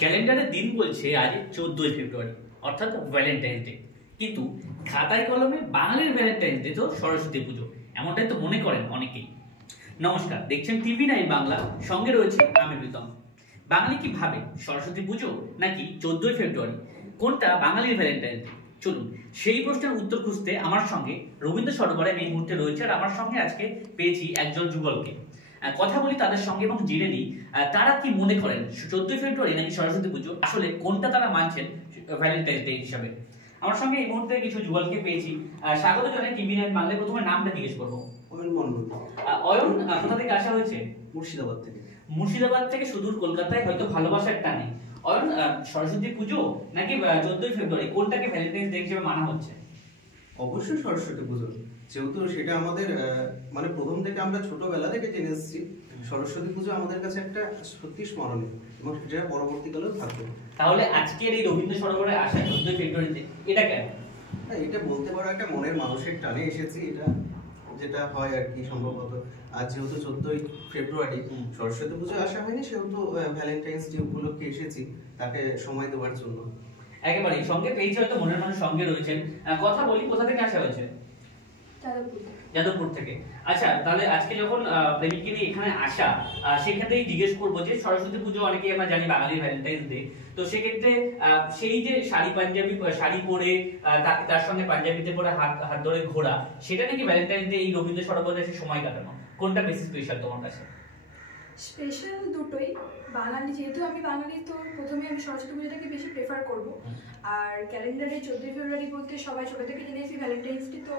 ক্যালেন্ডারে দিন বলছে আজ 14ই ফেব্রুয়ারি অর্থাৎ ভ্যালেন্টাইন্স ডে, কিন্তু খাতায় কলমে বাঙালির ভ্যালেন্টাইন্স ডে তো সরস্বতী পুজো, এমনটাই তো মনে করেন অনেকেই। নমস্কার, দেখছেন TV9 বাংলা, সঙ্গে রয়েছে আমি প্রীতম। বাঙালি কি ভাবে সরস্বতী পুজো নাকি 14ই ফেব্রুয়ারি, কোনটা বাঙালির ভ্যালেন্টাইন্স ডে? চলুন সেই প্রশ্নের উত্তর খুঁজতে আমার সঙ্গে রবীন্দ্র সরোবরে এই মুহূর্তে রয়েছে, আর আমার সঙ্গে আজকে পেয়েছি একজন যুগলকে। কথা বলি তাদের সঙ্গে এবং জেনে নিই তারা কি মনে করেন 14ই ফেব্রুয়ারি নাকি সরস্বতী পুজো, আসলে কোনটা তারা মানছেন ভ্যালেন্টাইন্স ডে হিসাবে। আমার সঙ্গে এই মুহূর্তে কিছু যুগলকে পেয়েছি। স্বাগত জানাই TV9 বাংলায়। প্রথমে নামটা জিজ্ঞেস করবো। অয়ন মন্ডল। অয়ন, কোথা থেকে আসা হয়েছে? মুর্শিদাবাদ থেকে। মুর্শিদাবাদ থেকে সুদূর কলকাতায় হয়তো ভালোবাসার টানে। অয়ন, সরস্বতী পুজো নাকি 14ই ফেব্রুয়ারি, কোনটাকে ভ্যালেন্টাইন্স ডে হিসেবে মানা হচ্ছে? অবশ্যই সরস্বতী পুজো, যেহেতু সেটা আমাদের মানে প্রথম থেকে আমরা ছোটবেলা থেকে জেনে এসেছি। সরস্বতী পুজো আমাদের কাছে একটা সত্যি স্মরণীয় এবং সেটা পরবর্তীকালেও থাকবে। তাহলে আজকের এই রবীন্দ্র সরোবরে আসা 14ই ফেব্রুয়ারিতে এটা কেন? এটা বলতে পারো একটা মনের মানুষের টানে এসেছি, এটা যেটা হয় আর কি সম্ভবত। আর যেহেতু 14ই ফেব্রুয়ারি সরস্বতী পুজো আসা হয়নি, সেহেতু ভ্যালেন্টাইন্স ডে উপলক্ষে এসেছি তাকে সময় দেওয়ার জন্য। একেবারেই সঙ্গে পেয়েছি, হয়তো মনের মানুষ সঙ্গে রয়েছেন। কথা বলি, কোথা থেকে আসা হয়েছে? যাদবপুর থেকে। আচ্ছা, তাহলে আজকে যখন প্রেমিককে নিয়ে এখানে আসা, সেক্ষেত্রেই জিজ্ঞেস করবো যে সরস্বতী পুজো অনেকেই আমরা জানি বাঙালির ভ্যালেন্টাইন্স ডে, তো সেক্ষেত্রে সেই যে শাড়ি পরে তার সঙ্গে পাঞ্জাবিতে পরে হাত ধরে ঘোরা, সেটা নাকি ভ্যালেন্টাইন্স ডে এই রবীন্দ্র সরোবরে এসে সময় কাটানো, কোনটা বেশি স্পেশাল তোমার কাছে? স্পেশাল দুটোই। বাঙালি যেহেতু আমি বাঙালি, তো প্রথমে আমি সরস্বতী পুজোটাকে বেশি প্রেফার করব। আর ক্যালেন্ডারে 14ই ফেব্রুয়ারি বলতে সবাই ছোট থেকে জেনেছি ভ্যালেন্টাইন্স ডে, তো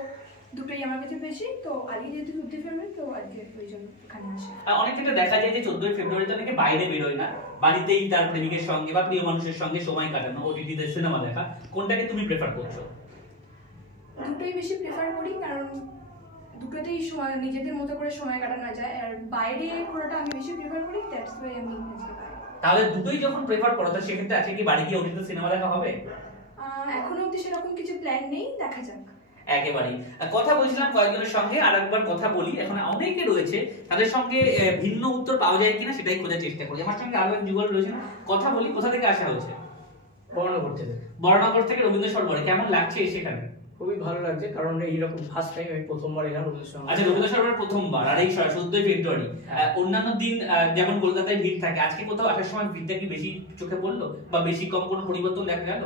দুটোই আমার কাছে বেশি। তো আজকে যেহেতু 14ই ফেব্রুয়ারি, তো আজকে ওই জন্য এখানে আসে। অনেক ক্ষেত্রে দেখা যায় যে 14ই ফেব্রুয়ারিতে অনেকে বাইরে বেরোয় না, বাড়িতেই তার প্রেমিকের সঙ্গে বা প্রিয় মানুষের সঙ্গে সময় কাটানো, OTT-তে সিনেমা দেখা, কোনটাকে তুমি প্রেফার করছো? দুটোই বেশি প্রেফার করি, কারণ দুটোতেই নিজেদের মতো করে সময় কাটানো যায়। আর বাইরে ঘোরাটা আমি বেশি প্রেফার করি, দ্যাটস ওয়াই আমি আজকে বাইরে। তাহলে দুটোই যখন প্রেফার করো, তো সেক্ষেত্রে আজকে কি বাড়ি গিয়ে OTT-তে সিনেমা দেখা হবে? এখনো অবধি সেরকম কিছু প্ল্যান নেই, দেখা যাক। একেবারেই কথা বলছিলাম কয়েকজনের সঙ্গে, আর একবার কথা বলি। এখন অনেকে রয়েছে, তাদের সঙ্গে ভিন্ন উত্তর পাওয়া যায় কিনা সেটাই খোঁজার চেষ্টা করি। আমার সঙ্গে আরো এক যুগল রয়েছে, কথা বলি। কোথা থেকে আসা হয়েছে? বর্ণনগর থেকে। বর্ণনগর থেকে রবীন্দ্র সরোবরে কেমন লাগছে সেখানে? খুবই ভালো লাগছে, কারণ এইরকম ফার্স্ট টাইম, আমি প্রথমবার এলাম রবীন্দ্র সরোবর। আচ্ছা, রবীন্দ্র সরোবর প্রথমবার, আর এই 14ই ফেব্রুয়ারি। অন্যান্য দিন যেমন কলকাতায় ভিড় থাকে, আজকে কোথাও আসার সময় ভিড়টা কি বেশি চোখে পড়লো বা বেশি কম কোনো পরিবর্তন দেখা গেল?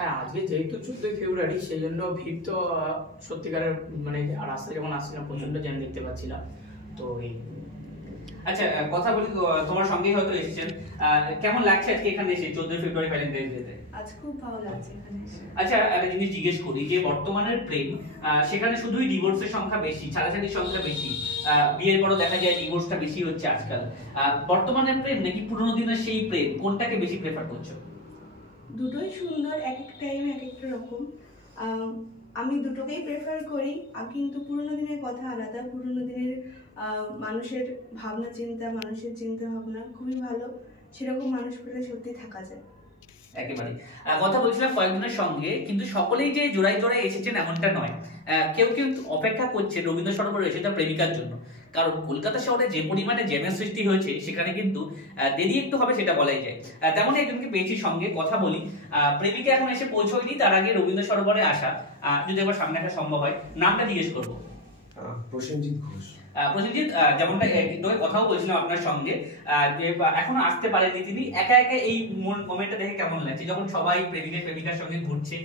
হ্যাঁ, আজকে যেহেতু 14ই ফেব্রুয়ারি, সেই জন্য ভিড় তো সত্যিকারের, মানে রাস্তায় যখন আসছিলাম প্রচন্ড জ্যাম দেখতে পাচ্ছিলাম। তো এই আচ্ছা, কথা বলি, তোমার সঙ্গেই হয়তো এসেছেন, কেমন লাগছে আজকে এখানে এসে 14ই ফেব্রুয়ারি ভ্যালেন্টাইন্স ডে তে? আজ খুব ভালো লাগছে এখানে এসে। আচ্ছা, একটা জিনিস জিজ্ঞেস করি, যে বর্তমানের প্রেম, সেখানে শুধুই ডিভোর্সের সংখ্যা বেশি, ছাড়াছাড়ির সংখ্যা বেশি, বিয়ের পরও দেখা যায় ডিভোর্সটা বেশি হচ্ছে আজকাল। বর্তমানের প্রেম নাকি পুরোনো দিনের সেই প্রেম, কোনটাকে বেশি প্রেফার করছো? দুটোই সুন্দর, এক এক টাইমে এক একটা রকম। আমি দুটোকেই প্রেফার করি, কিন্তু পুরোনো দিনের কথা আলাদা। পুরোনো দিনের মানুষের ভাবনা চিন্তা, মানুষের চিন্তা ভাবনা খুবই ভালো, সেরকম মানুষ পেলে সত্যি থাকা যায়। একেবারে কথা বলছিলাম কয়েকজনের সঙ্গে, কিন্তু সকলেই যে জোড়াই জোড়াই এসেছেন এমনটা নয়। কেউ কেউ অপেক্ষা করছে রবীন্দ্র সরোবরে এসে তার প্রেমিকার জন্য, কারণ কলকাতা শহরে যে পরিমাণে জ্যামের সৃষ্টি হয়েছে, সেখানে কিন্তু দেরি একটু হবে সেটা বলাই যায়। তেমনই একজনকে পেয়েছি সঙ্গে, কথা বলি। প্রেমিকা এখন এসে পৌঁছয়নি, তার আগে রবীন্দ্র সরোবরে আসা, যদি একবার সামনে আসা সম্ভব হয়। নামটা জিজ্ঞেস করবো। প্রসেনজিৎ ঘোষ। প্রসেনজিৎ, যেমনটা কথাও বলছিলাম আপনার সঙ্গে, যে এখনো আসতে পারেনি তিনি, একা একা এই মোমেন্টটা দেখে কেমন লাগছে, যখন সবাই প্রেমিকার সঙ্গে ঘুরছে,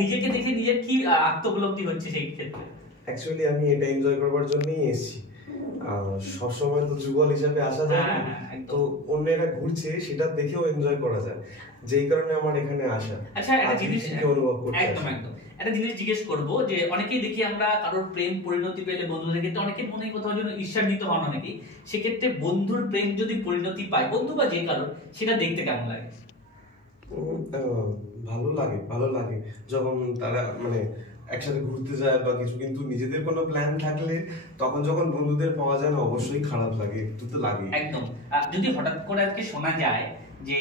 নিজেকে দেখে নিজের কি আত্মোপলব্ধি হচ্ছে সেই ক্ষেত্রে? অ্যাকচুয়ালি আমি এটা এনজয় করবার জন্যই এসেছি। সবসময় তো যুগল হিসাবে আসা যায় না, তো অন্যেরা ঘুরছে সেটা দেখেও এনজয় করা যায়, যেই কারণে আমার এখানে আসা। আচ্ছা, একটা জিনিস অনুভব করতে একদম একটা জিনিস জিজ্ঞেস করবো, যে অনেকেই দেখি আমরা কারোর প্রেম পরিণতি পেলে বন্ধুদের ক্ষেত্রে অনেকের মনে কোথাও যেন ঈর্ষান্বিত হন অনেকেই, সেক্ষেত্রে বন্ধুর প্রেম যদি পরিণতি পায়, বন্ধু বা যে কারোর, সেটা দেখতে কেমন লাগে? ভালো লাগে যখন তারা মানে একসাথে ঘুরতে যায় বা কিছু, কিন্তু নিজেদের কোনো প্ল্যান থাকলে তখন যখন বন্ধুদের পাওয়া যায় না, অবশ্যই খারাপ লাগে, একটু তো লাগে। একদম। যদি হঠাৎ করে আজকে শোনা যায় যে